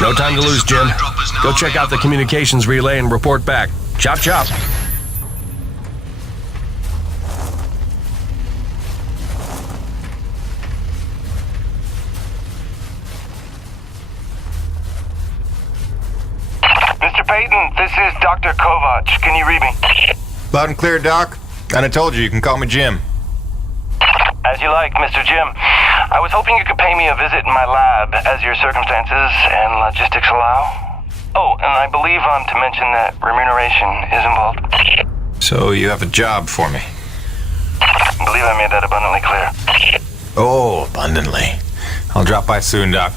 No time to lose, Jim. Go check out the communications relay and report back. Chop, chop. Mr. Payton, this is Dr. Kovac. Can you read me? Loud and clear, Doc. Kinda told you can call me Jim. As you like, Mr. Jim. I was hoping you could pay me a visit in my lab as your circumstances and logistics allow. Oh, and I believe I'm to mention that remuneration is involved. So you have a job for me? I believe I made that abundantly clear. Oh, abundantly. I'll drop by soon, Doc.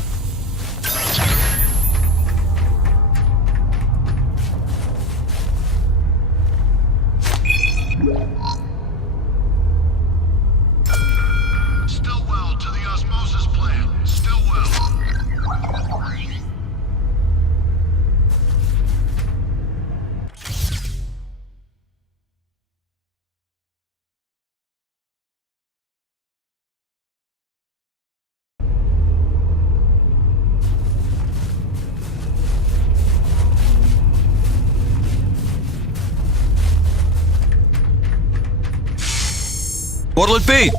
Stillwell to the osmosis plant. Stillwell. What'll it be?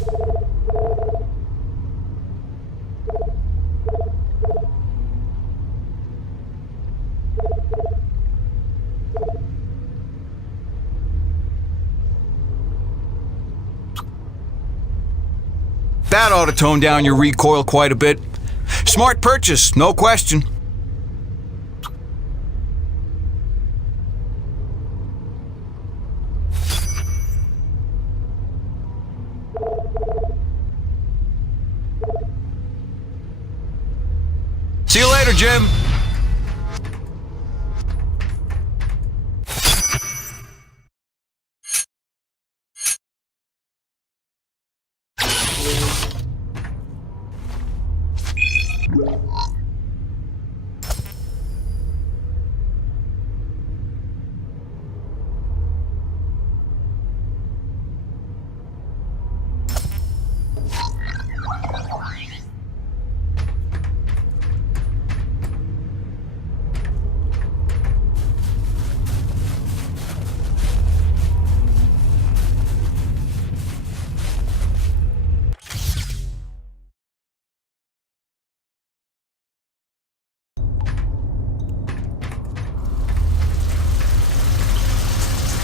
That ought to tone down your recoil quite a bit. Smart purchase, no question. See you later, Jim.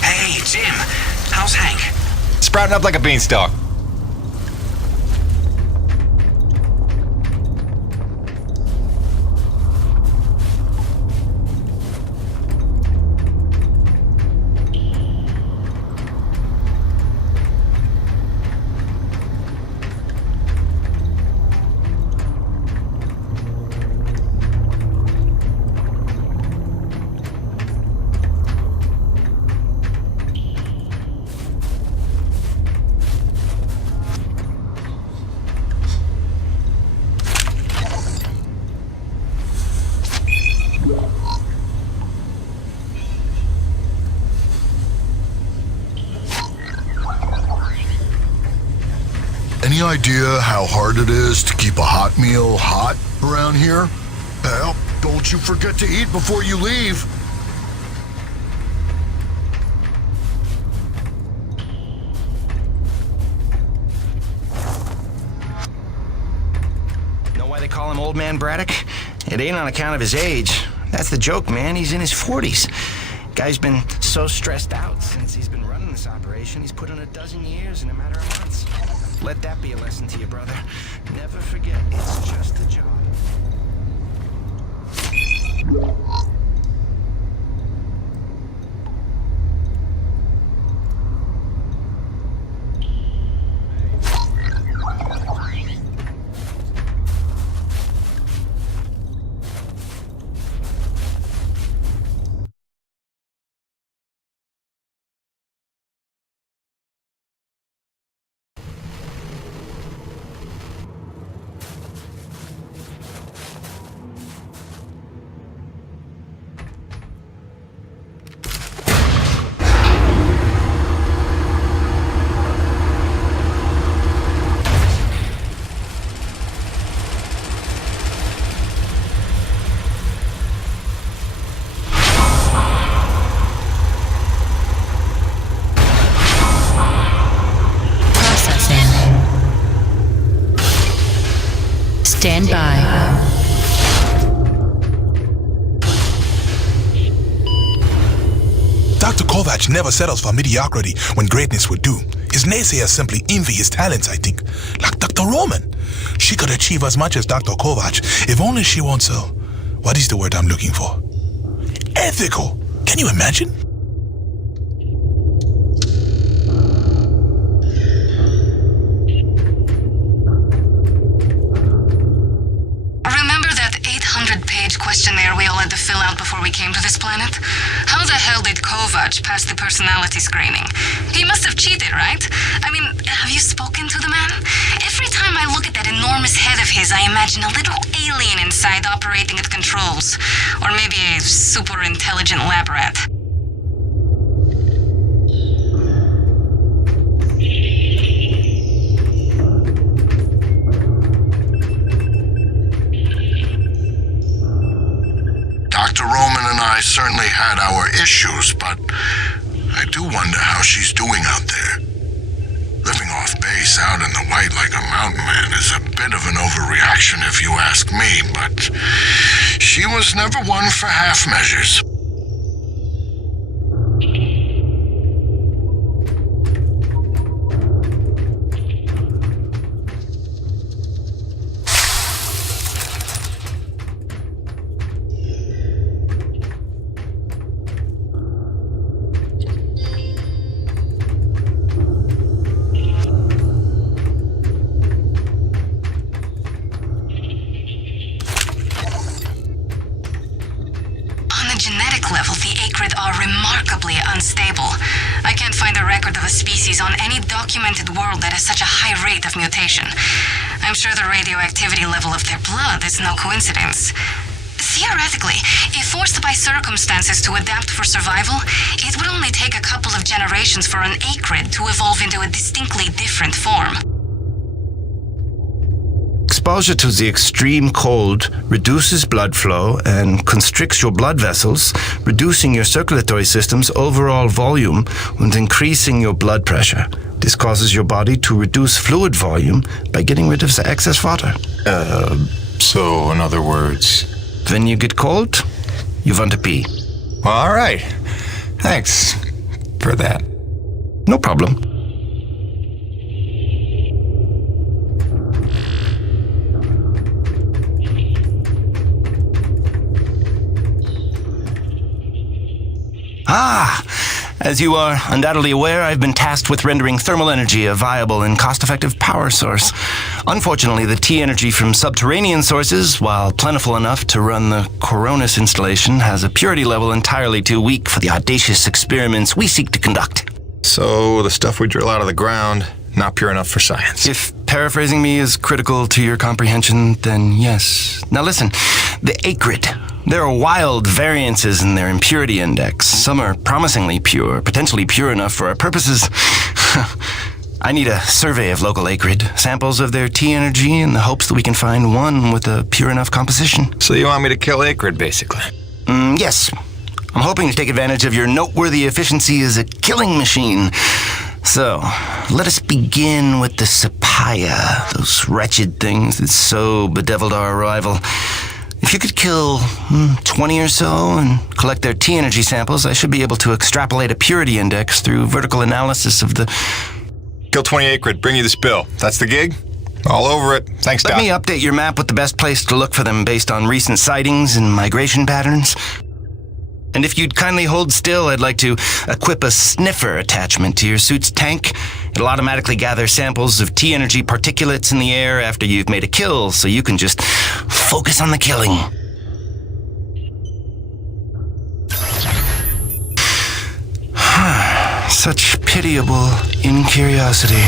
Hey, Jim. How's Hank? Sprouting up like a beanstalk. Any idea how hard it is to keep a hot meal hot around here? Well, don't you forget to eat before you leave. Know why they call him Old Man Braddock? It ain't on account of his age. That's the joke, man. He's in his 40s. Guy's been so stressed out since he's been running this operation. He's put in a dozen years in a matter of months. Let that be a lesson to you, brother. Never forget, it's just a job. Stand by. Dr. Kovac never settles for mediocrity when greatness would do. His naysayers simply envy his talents, I think. Like Dr. Roman. She could achieve as much as Dr. Kovac if only she wants so. What is the word I'm looking for? Ethical. Can you imagine? Remember that 800-page questionnaire we all had to fill out before we came to this planet? How the hell did Kovac pass the personality screening? He must have cheated, right? I mean, have you spoken to the man? Every time I look at that enormous head of his, I imagine a little alien inside operating at controls. Or maybe a super intelligent lab rat. Dr. Roman and I certainly had our issues, but I do wonder how she's doing out there. Living off base out in the white like a mountain man is a bit of an overreaction if you ask me, but she was never one for half measures. Level, the acrid are remarkably unstable. I can't find a record of a species on any documented world that has such a high rate of mutation. I'm sure the radioactivity level of their blood is no coincidence. Theoretically, if forced by circumstances to adapt for survival, it would only take a couple of generations for an acrid to evolve into a distinctly different form. Exposure to the extreme cold reduces blood flow and constricts your blood vessels, reducing your circulatory system's overall volume and increasing your blood pressure. This causes your body to reduce fluid volume by getting rid of the excess water. So in other words... When you get cold, you want to pee. Well, all right. Thanks for that. No problem. As you are undoubtedly aware, I've been tasked with rendering thermal energy a viable and cost-effective power source. Unfortunately, the T-energy from subterranean sources, while plentiful enough to run the Coronis installation, has a purity level entirely too weak for the audacious experiments we seek to conduct. So the stuff we drill out of the ground, not pure enough for science. If paraphrasing me is critical to your comprehension, then yes. Now listen, the acrid. There are wild variances in their impurity index. Some are promisingly pure, potentially pure enough for our purposes. I need a survey of local acrid, samples of their T-energy in the hopes that we can find one with a pure enough composition. So you want me to kill acrid, basically? Yes. I'm hoping to take advantage of your noteworthy efficiency as a killing machine. So, let us begin with the Sapaya, those wretched things that so bedeviled our arrival. If you could kill 20 or so and collect their T-energy samples, I should be able to extrapolate a purity index through vertical analysis of the... Kill 20 acrid, bring you the spill. That's the gig? All over it. Thanks, Doc. Let me update your map with the best place to look for them based on recent sightings and migration patterns. And if you'd kindly hold still, I'd like to equip a sniffer attachment to your suit's tank. It'll automatically gather samples of T-energy particulates in the air after you've made a kill, so you can just focus on the killing. Such pitiable incuriosity.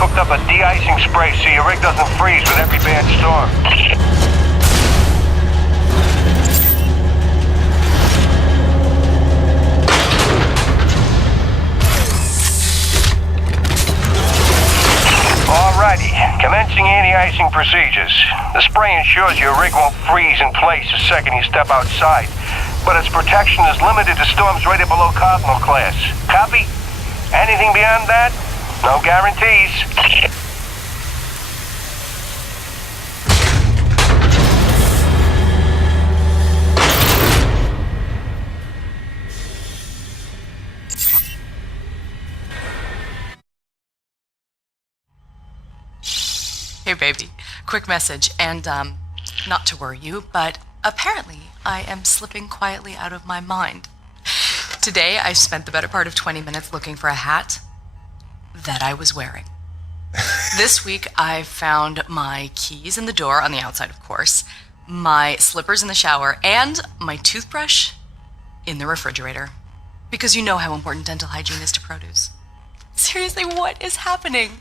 cooked up a de-icing spray so your rig doesn't freeze with every bad storm. Alrighty, commencing anti-icing procedures. The spray ensures your rig won't freeze in place the second you step outside, but its protection is limited to storms rated below Cardinal class. Copy? Anything beyond that? No guarantees. Hey baby, quick message, and not to worry you, but apparently I am slipping quietly out of my mind. Today I spent the better part of 20 minutes looking for a hat that I was wearing. This week I found my keys in the door, on the outside of course, my slippers in the shower, and my toothbrush in the refrigerator. Because you know how important dental hygiene is to produce. Seriously, what is happening?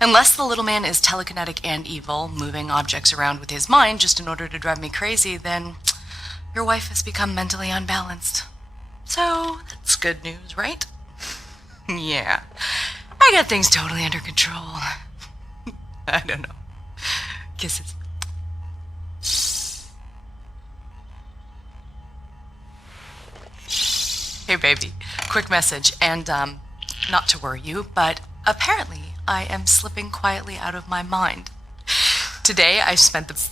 Unless the little man is telekinetic and evil, moving objects around with his mind just in order to drive me crazy, then your wife has become mentally unbalanced. So, that's good news, right? Yeah. I got things totally under control. I don't know. Kisses. Hey baby, quick message, and not to worry you, but apparently I am slipping quietly out of my mind. Today I spent the...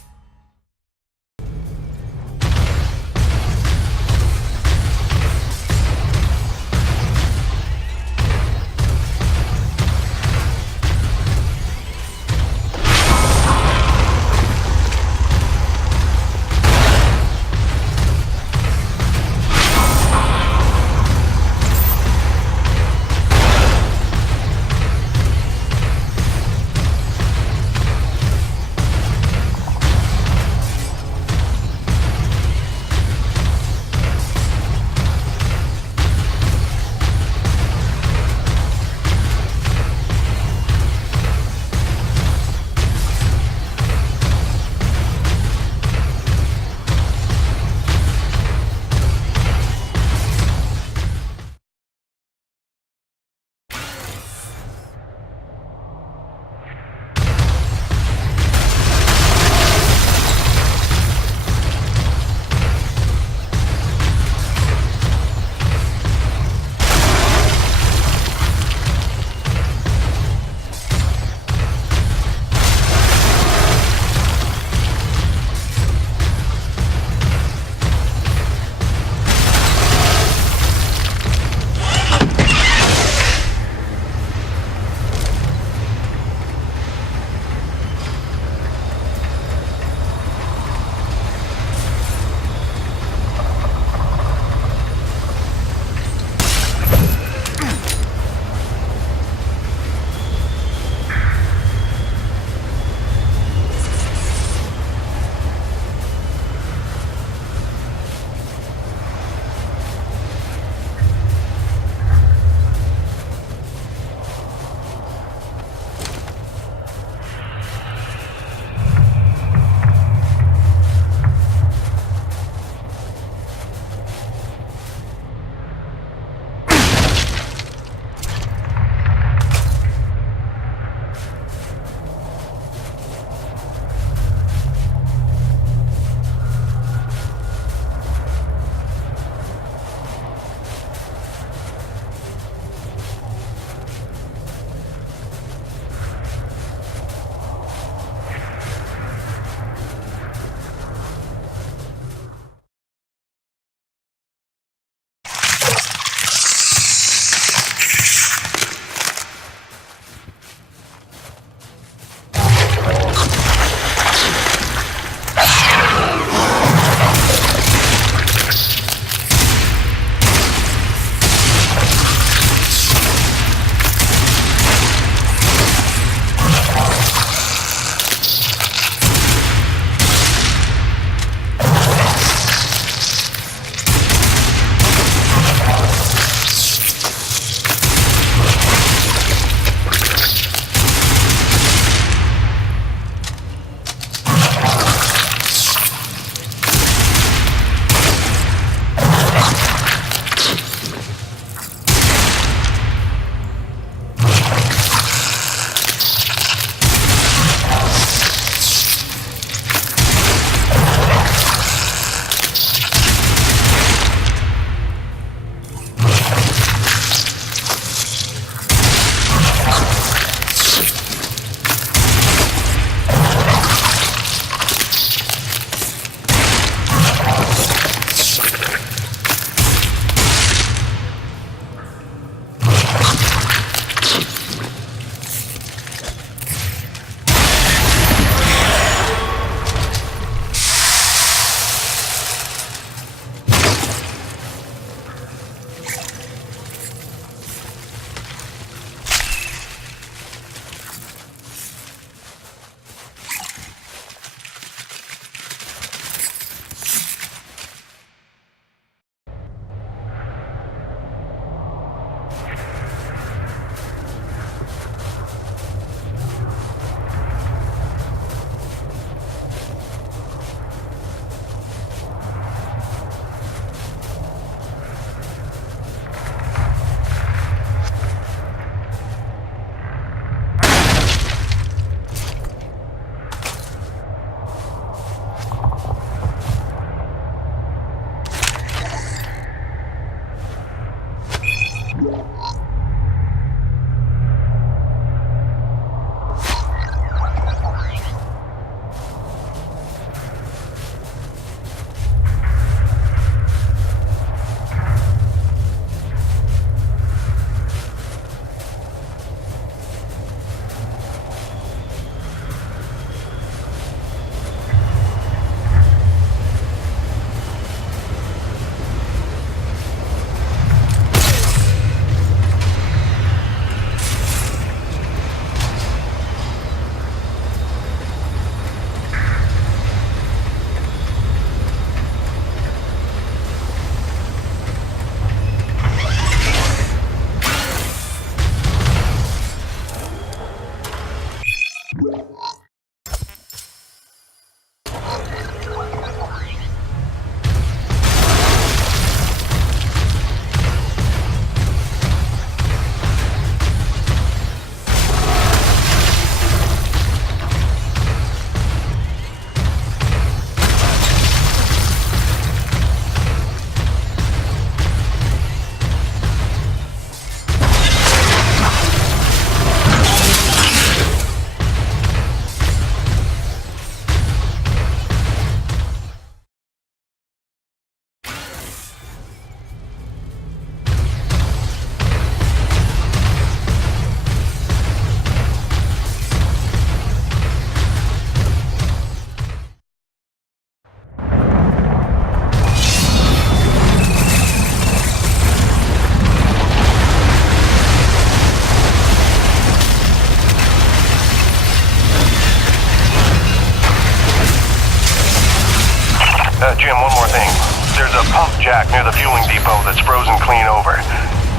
Jim, one more thing. There's a pump jack near the fueling depot that's frozen clean over.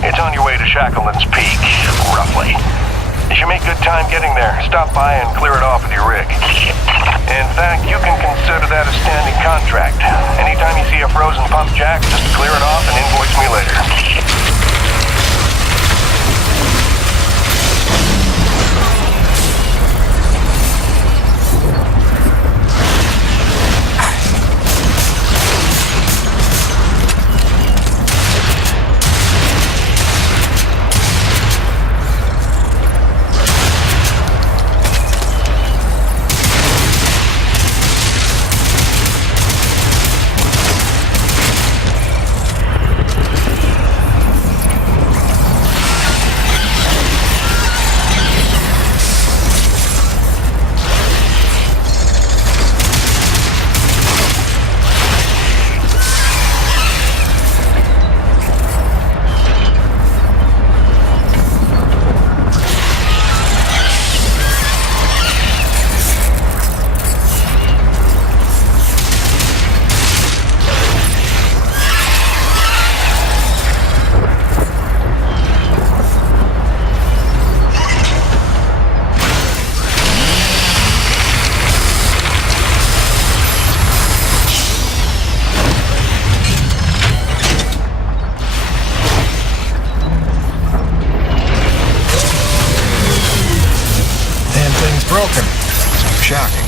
It's on your way to Shackleton's Peak, roughly. You should make good time getting there. Stop by and clear it off with your rig. In fact, you can consider that a standing contract. Anytime you see a frozen pump jack, just clear it off and invoice me later. Broken. Shocking.